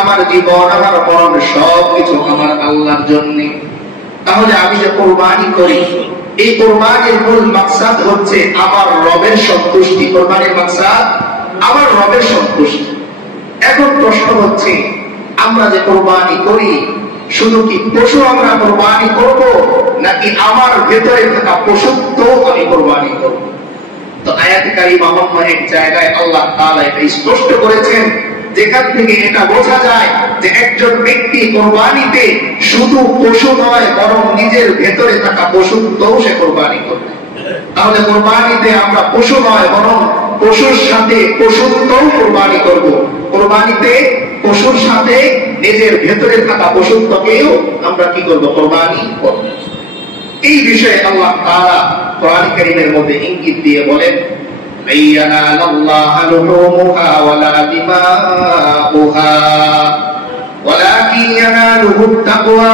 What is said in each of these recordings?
আমার জীবন, আমার মরণ সবকিছু আমার আল্লাহর জন্য। তাহলে আমি যে কোরবানি করি, এই কোরবানির মূল মাকসাদ হচ্ছে আমার রবের সন্তুষ্টি। কোরবানির মাকসাদ আমার রবের সন্তুষ্টি। এখন প্রশ্ন হচ্ছে, আমরা যে কোরবানি করি শুধু কি পশু আমরা কোরবানি করব, নাকি আমার ভেতরে থাকা পশুত্ব আমি কোরবানি করব? তো আয়াতে কারিমা এক জায়গায় আল্লাহ তাআলা এটা স্পষ্ট করেছেন, যেখান থেকে এটা বোঝা যায় যে একজন ব্যক্তি কোরবানিতে শুধু পশু নয়, বরং নিজের ভেতরে থাকা পশুত্বও সে কোরবানি করবে। তাহলে কোরবানিতে আমরা পশু নয়, বরং পশুর সাথে পশুত্বও কোরবানি করব। কোরবানিতে পশুর সাথে নিজের ভেতরে থাকা পশুত্বকেও আমরা কি করব? কোরবানি করব। এই বিষয়ে আল্লাহ তাআলা কোরআন কারীমের মধ্যে ইঙ্গিত দিয়ে বলেন, লাইয়ানালাল্লাহু লুহুমুহা ওয়ালা দিমাউহা ওয়ালাকিন ইয়ানালুহুত তাকওয়া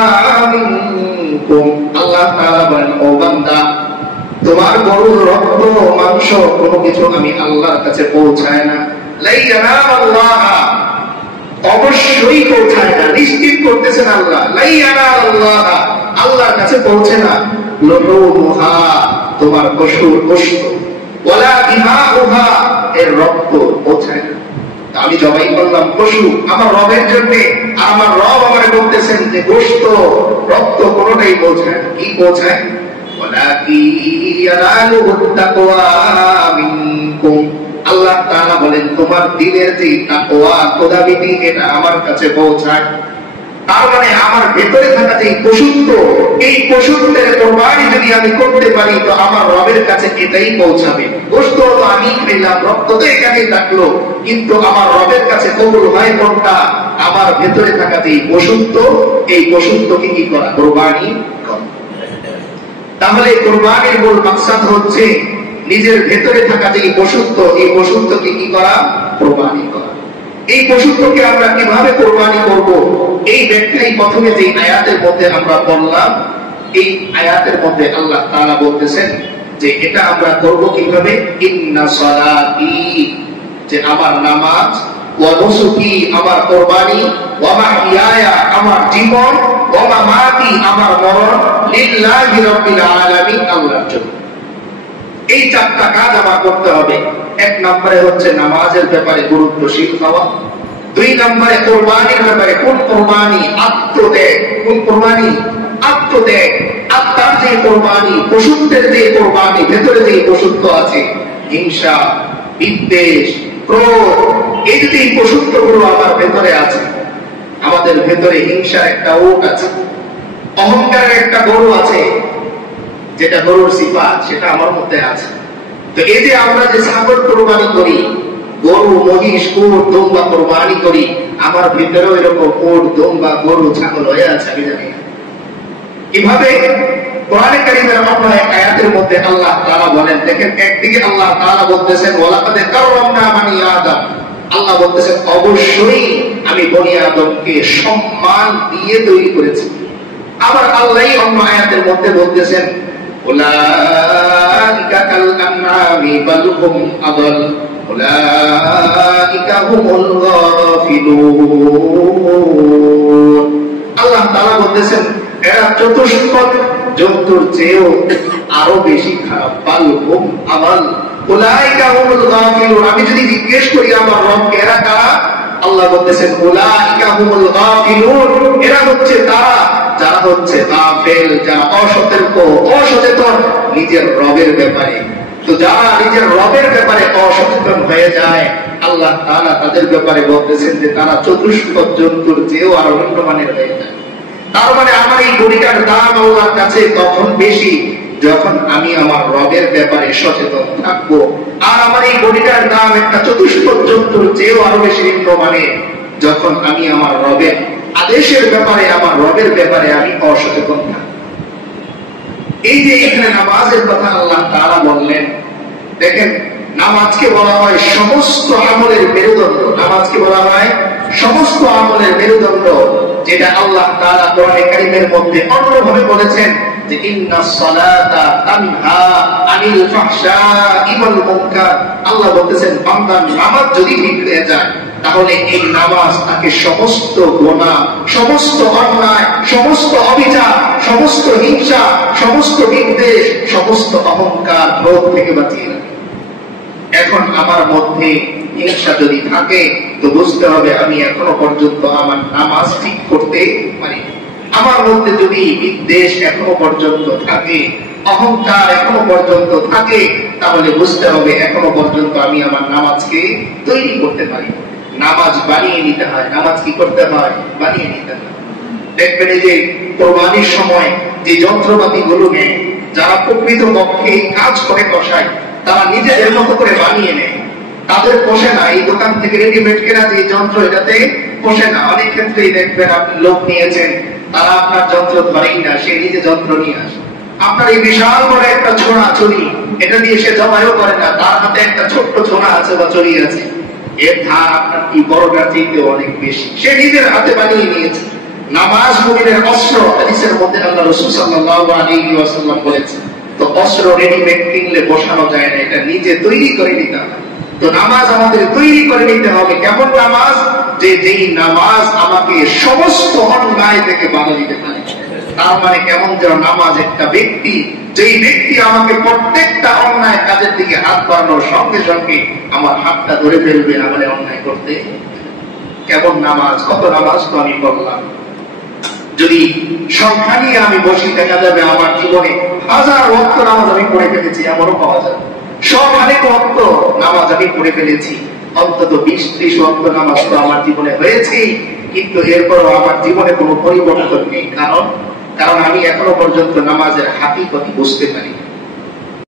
মিনকুম। আল্লাহ তাআলা বলেন, ও বান্দা, তোমার গরুর রক্ত মাংস কোনো কিছু আমি আল্লাহর কাছে পৌঁছায় না। লাইয়ানালাল্লাহা, অবশ্যই পৌঁছায় না, নিশ্চিত করতেছেন আল্লাহ। লাইয়ানালাল্লাহা, আল্লাহর কাছে পৌঁছে না। লুহুমুহা, তোমার পশুর গোশত, ওয়ালা দিমাউহা, এর রক্ত পৌঁছায় না। আমি জবাই করলাম পশু আমার রবের জন্য, আর আমার রব আমারে বলতেছেন যে গোশত রক্ত কোনোটাই পৌঁছায় না। কি পৌঁছায়? আল্লাহ তাআলা বলেন, তোমার দিলের যে তাকওয়া, খোদাভীতি, এটা আমার কাছে পৌঁছায়। তার মানে আমার ভেতরে থাকা যে পশুত্ব, এই পশুত্বের কোরবানি যদি আমি করতে পারি, তো আমার রবের কাছে এটাই পৌঁছাবে। গোশত তো আমি খেলাম, রক্ত তো এখানেই থাকলো, কিন্তু আমার রবের কাছে কবুল হয় কোনটা? আমার ভেতরে থাকা যে পশুত্ব, এই পশুত্বকে কি করা? কোরবানি করা। তাহলে কোরবানির মূল মাকসাদ হচ্ছে নিজের ভেতরে থাকা যে পশুত্ব, এই পশুত্বকে কি করা? কোরবানি করা। এই পশুত্বকে আমরা কিভাবে কোরবানি করব, এই ব্যাখ্যাই প্রথমে যে আয়াতের মধ্যে আমরা পড়লাম, এই আয়াতের মধ্যে আল্লাহ তাআলা বলতেছেন যে এটা আমরা করব কিভাবে? ইন্না সালাতি, যে আমার নামাজ, ওয়া নুসুকি, আমার কোরবানি, ওয়া মাহইয়ায়া, আমার জীবন, ওয়া মামাতি, আমার মরণ, লিল্লাহি রাব্বিল আলামিন, আল্লাহর জন্য। এই চারটা কাজ আমার করতে হবে। এক নম্বরে হচ্ছে নামাজের ব্যাপারে গুরুত্বশীল হওয়া। দুই নম্বরে কোরবানির ব্যাপারে, কোন কোরবানি? আত্মত্যাগ। কোন কোরবানি? আত্মত্যাগ। আত্মার যে কোরবানি, পশুত্বের যে কোরবানি, ভেতরে যে পশুত্ব আছে, হিংসা, বিদ্বেষ, ক্রোধ, এই যদি পশুত্বগুলো আমার ভেতরে আছে, আমাদের ভেতরে হিংসার একটা ওট আছে, অহংকারের একটা গরু আছে, যেটা গরুর সিফাত, সেটা আমার মধ্যে আছে। তো এই যে আমরা যে ছাগল কোরবানি করি, গরু, মহিষ, উট, দুম্বা কোরবানি করি, আমার ভিতরেও এরকম উট, দুম্বা, গরু, ছাগল হয়ে আছে, আমি জানি না। কিভাবে? কোরআনে কারীমের অন্য এক আয়াতের মধ্যে আল্লাহ তাআলা বলেন, দেখেন, একদিকে আল্লাহ তাআলা বলতেছেন ওয়ালাকাদ কাররামনা বানি আদম, আল্লাহ বলতেছেন অবশ্যই আমি বনি আদমকে সম্মান দিয়ে তৈরি করেছি। আবার আল্লাহ অন্য আয়াতের মধ্যে বলতেছেন উলাইকা কাল আনআমি বাল হুম আদাল উলাইকা হুমুল গাফিলুন। আল্লাহ তাআলা বলতেছেন এরা চতুষ্পদ জন্তুর চেয়েও আরো বেশি খারাপ। বাল হুম আদাল উলাইকা হুমুল গাফিলুন। আমি যদি জিজ্ঞেস করি আমার রবকে এরা কারা, আল্লাহ বলতেছেন উলাইকা হুমুল গাফিলুন, এরা হচ্ছে তারা যারা হচ্ছে গাফেল, যারা অসতর্ক, অসচেতন নিজের রবের ব্যাপারে। তো যারা নিজের রবের ব্যাপারে অসচেতন হয়ে যায়, আল্লাহ তাআলা তাদের ব্যাপারে বলতেছেন যে তারা চতুষ্পদ জন্তুর চেয়েও আরো নিম্নমানের হয়ে যায়। তার মানে আমার এই গরুটার দাম আল্লাহর কাছে তখন বেশি যখন আমি আমার রবের ব্যাপারে সচেতন থাকবো। আর আমার এই গরুটার দাম একটা চতুষ্পদ জন্তুর চেয়েও আরো বেশি নিম্নমানের যখন আমি আমার রবের আদেশের ব্যাপারে, আমার রবের ব্যাপারে আমি অসচেতন থাকি। এই যে এখানে নামাজের কথা আল্লাহ তাআলা বললেন, দেখেন, নামাজকে বলা হয় সমস্ত আমলের মেরুদণ্ড। নামাজকে বলা হয় সমস্ত আমলের মেরুদণ্ড, যেটা আল্লাহ তাআলা কোরআনে কারীমের মধ্যে অন্যভাবে বলেছেন যে ইন্নাস সালাতা তানহা আনিল ফাহশাই ওয়াল মুনকার। আল্লাহ বলতেছেন বান্দা নামাজ যদি ঠিক হয়ে যায়, তাহলে এই নামাজ তাকে সমস্ত গুনাহ, সমস্ত অন্যায়, সমস্ত অবিচার, সমস্ত হিংসা, সমস্ত বিদ্বেষ, সমস্ত অহংকার, ক্রোধ থেকে বাঁচিয়ে রাখে। এখন আমার মধ্যে হিংসা যদি থাকে তো বুঝতে হবে আমি এখনো পর্যন্ত আমার নামাজ ঠিক করতে পারি। আমার মধ্যে যদি বিদ্বেষ এখনো পর্যন্ত থাকে, অহংকার এখনো পর্যন্ত থাকে, তাহলে বুঝতে হবে এখনো পর্যন্ত আমি আমার নামাজকে তৈরি করতে পারি। নামাজ বানিয়ে নিতে হয়। নামাজ কি করতে হয়? বানিয়ে নিতে হয়। দেখবেন এই যে কোরবানির সময় যে যন্ত্রপাতি গুলো নেয়, যারা প্রকৃত পক্ষে কাজ করে কষায়, তারা নিজেদের মতো করে বানিয়ে নেয়। তাদের পোষে না এই দোকান থেকে রেডিমেড কেনা যে যন্ত্র, এটাতে পোষে না। অনেক ক্ষেত্রেই দেখবেন আপনি লোক নিয়েছেন, তারা আপনার যন্ত্র ধরেই না, সে নিজে যন্ত্র নিয়ে আসে। আপনার এই বিশাল বড় একটা ছোড়া ছড়ি, এটা দিয়ে সে জমাইও করে না, তার হাতে একটা ছোট্ট ছোড়া আছে বা ছড়ি আছে, এর ধার আপনার কি বড়টার চাইতে অনেক বেশি, সে নিজের হাতে বানিয়ে নিয়েছে। নামাজ মুমিনের অস্ত্র, হাদিসের মধ্যে আল্লাহ রাসূল সাল্লাল্লাহু আলাইহি ওয়াসাল্লাম বলেছেন। তো অস্ত্র রেডিমেড কিনলে বসানো যায় না, এটা নিজে তৈরি করে নিতে হবে। তো নামাজ আমাদের তৈরি করে নিতে হবে। কেমন নামাজ? যে যেই নামাজ আমাকে সমস্ত অন্যায় থেকে বাধা দিতে পারে। তার মানে কেমন? যেন নামাজ একটা ব্যক্তি, যেই ব্যক্তি আমাকে প্রত্যেকটা অন্যায় কাজের দিকে হাত বাড়ানোর সঙ্গে সঙ্গে আমার হাতটা ধরে ফেলবে আমার অন্যায় করতে। কেমন নামাজ? কত নামাজ তো আমি পড়লাম, যদি সংখ্যা নিয়ে আমি বসি দেখা যাবে আমার জীবনে হাজার ওয়াক্ত নামাজ আমি পড়ে ফেলেছি, এমনও পাওয়া যাবে। সবখানে ওয়াক্ত নামাজ আমি পড়ে ফেলেছি, অন্তত 20-30 ওয়াক্ত নামাজ তো আমার জীবনে হয়েছে, কিন্তু এরপরও আমার জীবনে কোনো পরিবর্তন নেই। কারণ আমি এখনো পর্যন্ত নামাজের হাকিকত বুঝতে পারি।